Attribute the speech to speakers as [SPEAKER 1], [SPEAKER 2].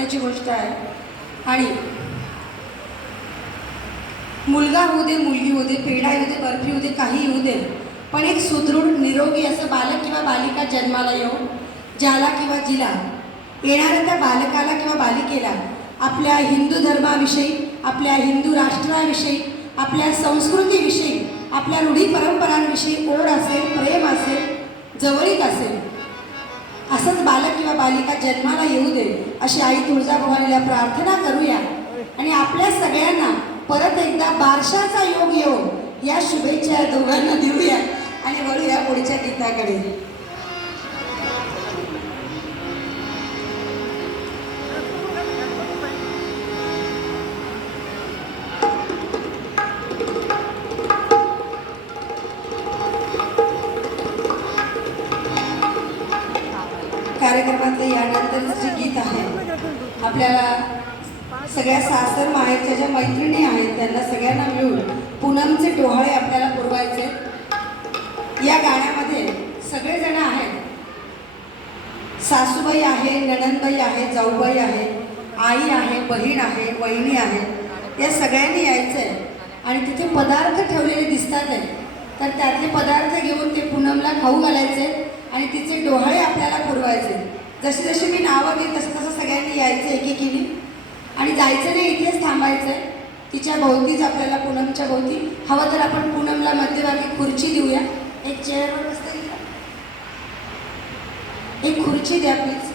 [SPEAKER 1] करण्याची गोष्ट आहे. आणि मुलगा होऊ दे मुलगी होऊ दे पेढा येऊ दे बर्फी होऊ दे काही येऊ दे पण एक सुदृढ निरोगी असं बालक किंवा बालिका जन्माला येऊन ज्याला किंवा जिला येणाऱ्या त्या बालकाला किंवा बालिकेला आपल्या हिंदू धर्माविषयी आपल्या हिंदू राष्ट्राविषयी आपल्या संस्कृतीविषयी आपल्या रूढी परंपरांविषयी ओढ असेल प्रेम असेल जवळीक असेल असंच बालक किंवा बालिका जन्माला येऊ दे. अशी आई तुळजाभवानीला प्रार्थना करूया. आणि आपल्या सगळ्यांना परत एकदा बारशाचा योग येऊन या शुभेच्छा दोघांना देऊया. आणि वळूया पुढच्या गीताकडे. कार्यक्रमातलं यानंतर जे गीत आहे आपल्याला सगळ्या सासर माहेरच्या ज्या मैत्रिणी आहेत त्यांना सगळ्यांना मिळून पूनमचे डोहाळे आपल्याला पुरवायचे या गाण्यामध्ये सगळेजण आहेत. सासूबाई आहे नणनबाई आहे जाऊबाई आहे आई आहे बहीण आहे वहिनी आहे. या सगळ्यांनी यायचं आहे आणि तिथे पदार्थ ठेवलेले दिसतात आहे तर त्यातले पदार्थ घेऊन ते पूनमला खाऊ घालायचे. आणि तिचे डोहाळे आपल्याला पुरवायचे जशी जशी मी नावं घेईन तसं तसं सगळ्यांनी यायचं एकेकीने. आणि जायचं नाही इथेच थांबायचं आहे तिच्या भोवतीच आपल्याला पूनमच्या भोवती. हवं तर आपण पूनमला मध्यभागी खुर्ची देऊया. एक चेअरवर बसता येईल एक खुर्ची द्या प्लीज